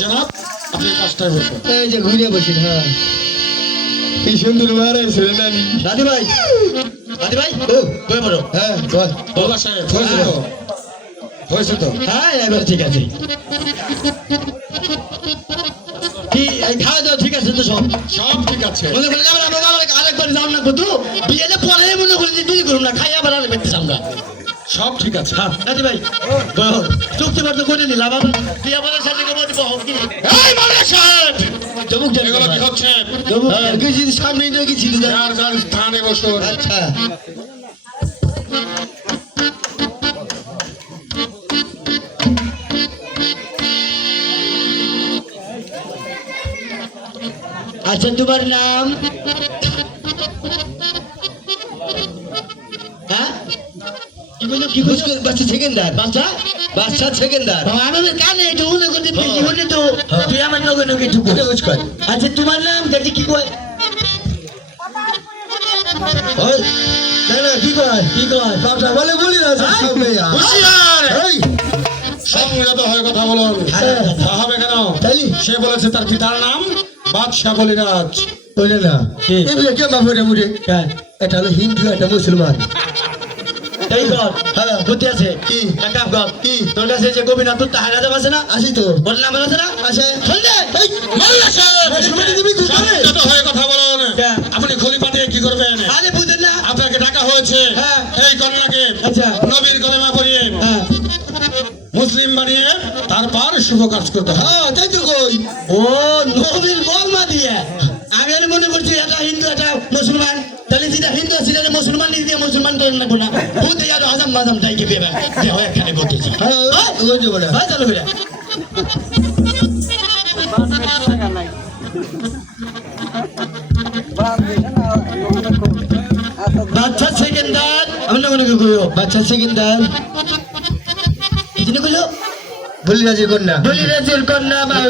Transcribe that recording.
জনাব আপনি কাজটাই বসুন। এই যে ঘুরে বসি। হ্যাঁ কি সুন্দর মারাইছে নানি। দাদি ভাই ও বই পড়ো। হ্যাঁ বল বাবা সাহেব হয়েছে তো? হয়েছে তো? হ্যাঁ এবার ঠিক আছে। কি এই খাওয়া দাওয়া ঠিক আছে তো সব? সব ঠিক আছে। মনে করি আমরা আরেকবার যাও না কত বিয়েতে পরে মনে করি যে বিয়ে করুন না খাই আবার আরেক ব্যক্তি আমরা। সব ঠিক আছে। হ্যাঁ দাদি ভাই বল চুক্তি বার্তা করে নিলাম আমরা বিয়ে বলার সাথে কেমন দিব কি এই মালিক সাহেব জমুক জানি এগুলো কি হচ্ছে? জমুক কিছু সামনে নিয়ে গেছি তো। যার যার স্থানে বসুন। আচ্ছা আচ্ছা তোমার নাম? হ্যাঁ কি বলছো কি বলছো? বাচ্চা সেকেন্ডার। বাচ্চা সেকেন্ডার। আমাদের কানে একটু মনে করতে বেশি হলে তো তুই আমার নগে নগে একটু বুঝ কর। আচ্ছা তোমার নাম দেখি কি কয়? ওই না না কি কয় বাবা বলে বলি না সামনে হুঁশিয়ার! সংযত হয়ে কথা বলুন। তা হবে কেন? তাইলি সে বলেছে তার পিতার নাম বাদশাহ বলিরাজ। বলে না এগুলো কে মা ফোটে মুড়ে এটা হলো হিন্দু এটা মুসলমান। এই কর হ্যাঁ বুদ্ধি আছে কি এক কাম কর কি তোর কাছে যে গোবিনাথ তাহার রাজা আছে না? আসি তো বললাম আমার আছে না? আসে শুনলে মালিক সাহেব সংযত হয়ে কথা বলুন। আপনি খলিফা দিয়ে কি করবেন? আরে বুঝেন না আপনাকে ডাকা হয়েছে হ্যাঁ। এই কন্যাকে আচ্ছা নবীর কলেমা পড়িয়ে হ্যাঁ মুসলিম বানিয়ে তারপর শুভ কাজ করতে হবে। হ্যাঁ তাই তো কই ও নবীর কলমা দিয়ে আমি আর মনে করছি এটা হিন্দু এটা মুসলমান তাহলে যেটা হিন্দু আছে সেটা মুসলমান দিয়ে মুসলমান করে না কোনা বুঝতে আর আজম মাজাম তাই কি বেবা যে হয় এখানে করতেছি। হ্যাঁ ওই যে বলে হ্যাঁ চলো বেটা বাচ্চা সেকেন্ডার আমি না মনে কইও বাচ্চা সেকেন্ডার কি জিনিস কইলো? বলিরাজের কন্যা